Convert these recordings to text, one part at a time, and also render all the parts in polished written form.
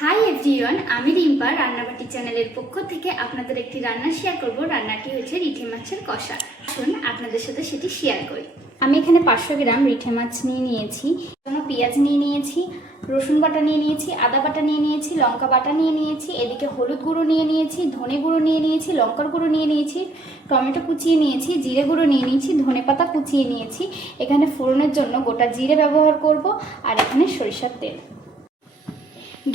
Hi everyone, আমি রিম্পা রান্নাবাটি চ্যানেলের পক্ষ থেকে আপনাদের একটি রান্না শেয়ার করব। রান্নাটি হচ্ছে রিঠে মাছের কষা। আসুন আপনাদের সাথে সেটি শেয়ার করি। আমি এখানে 500 গ্রাম রিঠে মাছ নিয়ে নিয়েছি, পেঁয়াজ নিয়ে নিয়েছি, রসুন বাটা নিয়ে নিয়েছি, আদা বাটা নিয়ে নিয়েছি, লঙ্কা বাটা নিয়ে নিয়েছি, এদিকে হলুদ গুঁড়ো নিয়ে নিয়েছি, ধনে গুঁড়ো নিয়ে নিয়েছি, লঙ্কার গুঁড়ো নিয়ে নিয়েছি, টমেটো কুচিয়ে নিয়েছি, জিরে গুঁড়ো নিয়ে নিয়েছি, ধনেপাতা কুচিয়ে নিয়েছি। এখানে ফোড়নের জন্য গোটা জিরে ব্যবহার করব, আর এখানে সরিষার তেল।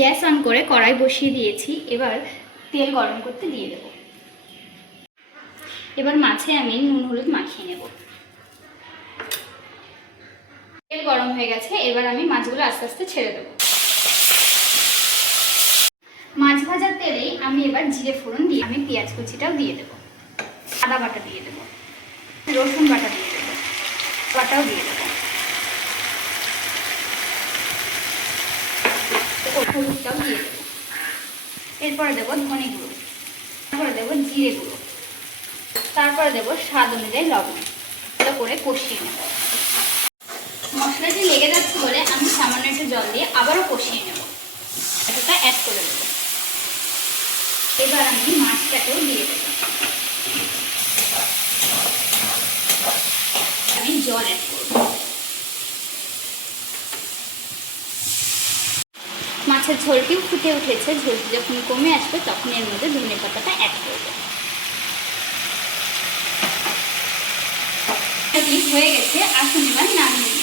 গ্যাস অন করে কড়াই বসিয়ে দিয়েছি। এবার তেল গরম করতে দিয়ে দেব। এবার মাছে আমি নুন হলুদ মাখিয়ে নেব। তেল গরম হয়ে গেছে, এবার আমি মাছগুলো আস্তে আস্তে ছেড়ে দেব। মাছ ভাজার তেলেই আমি এবার জিরে ফোড়ন দিয়ে আমি পেঁয়াজ কুচিটাও দিয়ে দেব, আদা বাটা দিয়ে দেব, রসুন বাটা দিয়ে দেব, বাটাও দিয়ে দেব, হলুদটাও দিয়ে দেবো। এরপরে দেবো ধনে গুঁড়ো, তারপরে দেবো জিরে গুঁড়ো, তারপরে দেবো স্বাদ অনুযায়ী লবণ। এটা করে কষিয়ে নেব। মশলাটি লেগে যাচ্ছে বলে আমি সামান্য একটু জল দিয়ে আবারও কষিয়ে নেব। এতটা অ্যাড করে দেবো। এবার আমি মাছটাকেও দিয়ে দেবো। আমি জল অ্যাড করবো। মাছের ঝোলটিও ফুটে উঠেছে। ঝোলটি যখন কমে আসবে তখন এর মধ্যে ধনে পাতাটা অ্যাড করব। হয়ে গেছে, আসুন এবার নামিয়ে নিই।